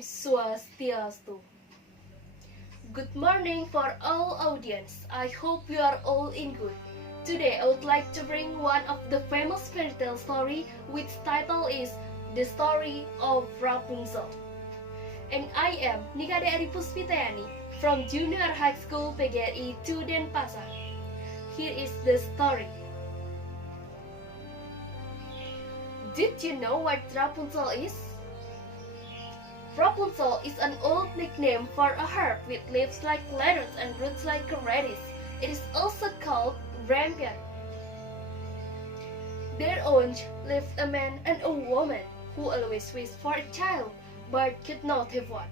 Om Swastiastu. Good morning for all audience. I hope you are all in good. Today I would like to bring one of the famous fairy tale story which title is The Story of Rapunzel. And I am Kadek Puspitayani from Junior High School PGRI to DENPASAR. Here is the story. Did you know what Rapunzel is? Rapunzel is an old nickname for a herb with leaves like lettuce and roots like a radish. It is also called rampion. There once lived a man and a woman who always wished for a child but could not have one.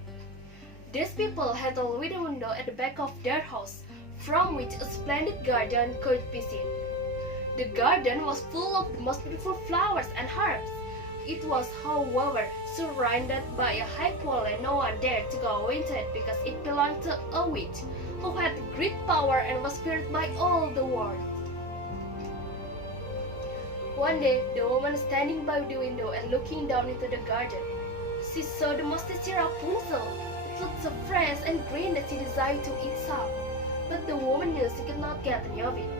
These people had a little window at the back of their house from which a splendid garden could be seen. The garden was full of the most beautiful flowers and herbs. It was, however, surrounded by a high wall and no one dared to go into it because it belonged to a witch who had great power and was feared by all the world. One day, the woman standing by the window and looking down into the garden, she saw the musty Rapunzel. It looked so fresh and green that she desired to eat some, but the woman knew she could not get any of it.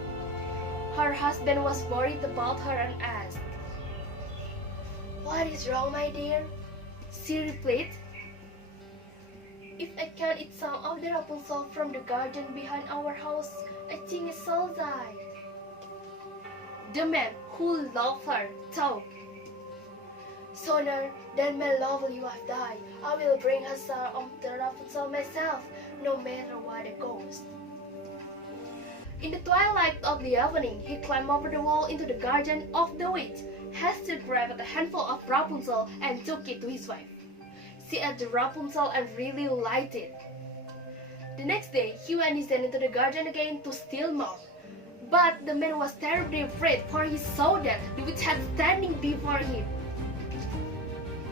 Her husband was worried about her and asked, "What is wrong, my dear?" She replied, "If I can't eat some of the Rapunzel from the garden behind our house, I think I shall die." The man who loved her thought, "Sooner than my lovely wife die, I will bring her some of the Rapunzel myself, no matter what it costs." In the twilight of the evening, he climbed over the wall into the garden of the witch, hastily grabbed a handful of Rapunzel and took it to his wife. She ate the Rapunzel and really liked it. The next day, he went into the garden again to steal more. But the man was terribly afraid, for he saw that the witch had standing before him.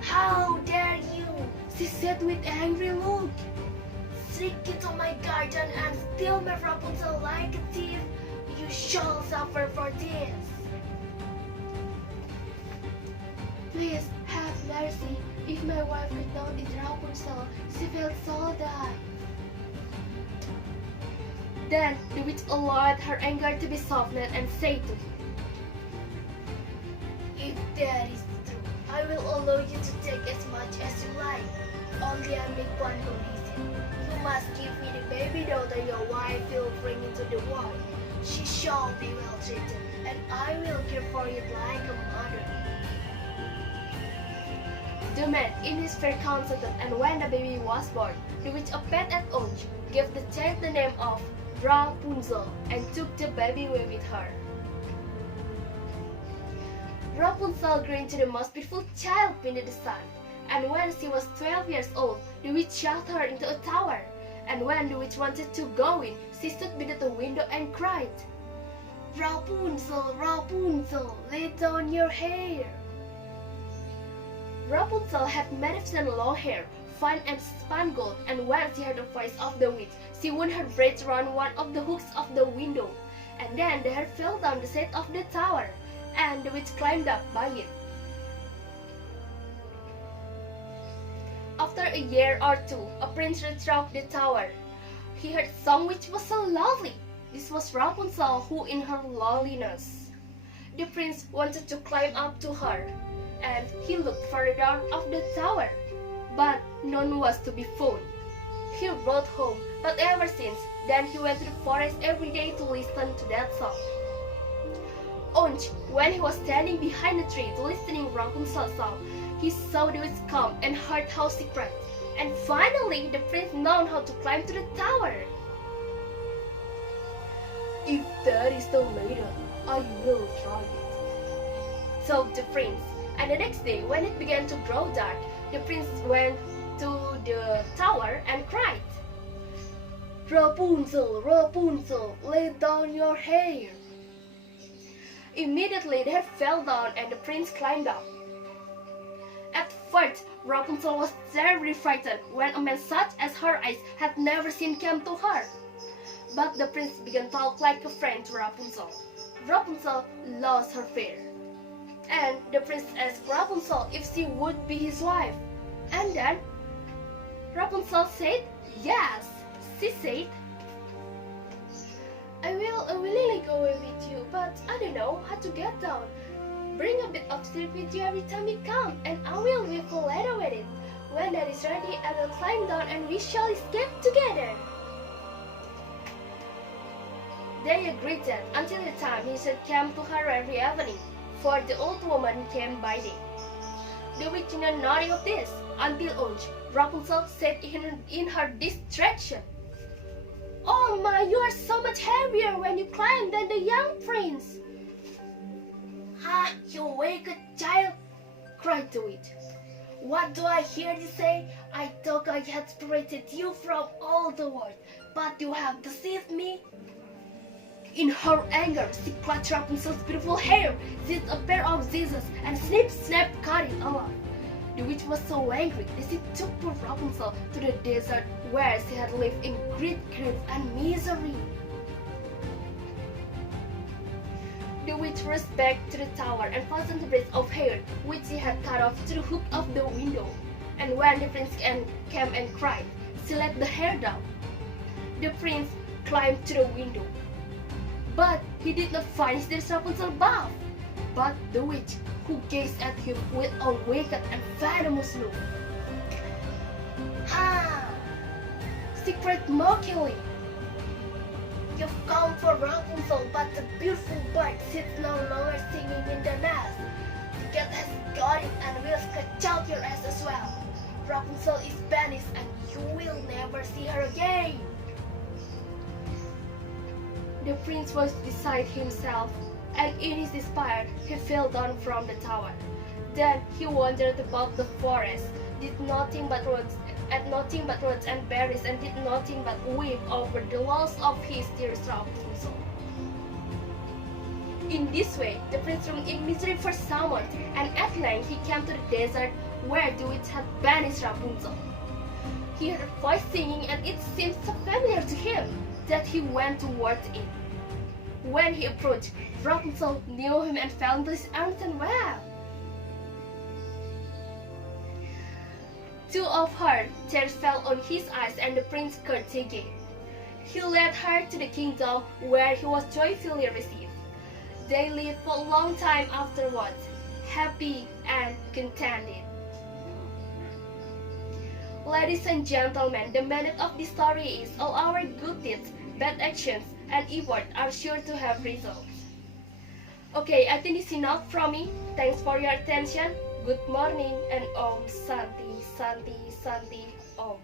"How dare you?" she said with an angry look. "Sneak into my garden and steal my Rapunzel like a thief. You shall suffer for this." "Please have mercy. If my wife could not eat Rapunzel, she will so die." Then the witch allowed her anger to be softened and said to him, "If that is true, I will allow you to take as much as you like. Only I make one condition. You must give me the baby daughter your wife will bring into the world. She shall be well treated, and I will care for it like a mother." The man in his fair consented, and when the baby was born, the witch appeared at once, gave the child the name of Rapunzel, and took the baby away with her. Rapunzel grew into the most beautiful child beneath the sun, and when she was 12 years old, the witch shut her into a tower. And when the witch wanted to go in, she stood beneath the window and cried, "Rapunzel, Rapunzel, lay down your hair." Rapunzel had magnificent long hair, fine and spun gold, and when she heard the voice of the witch, she wound her braids around one of the hooks of the window, and then the hair fell down the side of the tower, and the witch climbed up by it. After a year or two, a prince reached out the tower. He heard a song which was so lovely. This was Rapunzel, who in her loneliness. The prince wanted to climb up to her, and he looked further down of the tower, but none was to be found. He rode home, but ever since then he went to the forest every day to listen to that song. Once, when he was standing behind a tree to listening Rapunzel's song, he saw the witch come and heard how she cried, and finally the prince knew how to climb to the tower. "If that is the maiden, I will try it," thought the prince. And the next day, when it began to grow dark, the prince went to the tower and cried, "Rapunzel, Rapunzel, lay down your hair." Immediately the hair fell down and the prince climbed up. At first, Rapunzel was terribly frightened when a man such as her eyes had never seen came to her. But the prince began to talk like a friend to Rapunzel. Rapunzel lost her fear, and the prince asked Rapunzel if she would be his wife. And then Rapunzel said, "Yes." She said, "I will willingly go away with you, but I don't know how to get down. Bring a bit of silk with you every time you come, and I will weave a ladder with it. When that is ready, I will climb down and we shall escape together." They agreed that until the time he should come to her every evening, for the old woman came by day. The witch did not nothing of this until Rapunzel said in her distraction, "Oh my, you are so much heavier when you climb than the young prince." "Ah, you wicked child!" cried the witch. "What do I hear you say? I thought I had separated you from all the world, but you have deceived me." In her anger, she clutched Rapunzel's beautiful hair, seized a pair of scissors, and snip, cut it alive. The witch was so angry that she took poor Rapunzel to the desert where she had lived in great grief and misery. The witch rushed back to the tower and fastened the braids of hair which she had cut off to the hook of the window. And when the prince came and cried, she let the hair down. The prince climbed to the window, but he did not find his Rapunzel above, but the witch, who gazed at him with a wicked and venomous look. "Ha!" she cried mockingly. "You've come for Rapunzel, but the beautiful bird sits no longer singing in the nest. The cat has got it and will scratch out your ass as well. Rapunzel is banished and you will never see her again." The prince was beside himself, and in his despair he fell down from the tower. Then he wandered about the forest, ate nothing but roots and berries, and did nothing but weep over the loss of his dearest Rapunzel. In this way, the prince roamed in misery for some months, and at length he came to the desert where the witch had banished Rapunzel. He heard a voice singing, and it seemed so familiar to him that he went towards it. When he approached, Rapunzel knew him and fell into his arms and wept. Two of her tears fell on his eyes, and the prince cursed again. He led her to the kingdom where he was joyfully received. They lived for a long time afterwards, happy and contented. Ladies and gentlemen, the meaning of this story is all our good deeds, bad actions, and effort are sure to have results. Okay, I think it's enough from me. Thanks for your attention. Good morning and Om Santi, Santi, Santi, Om.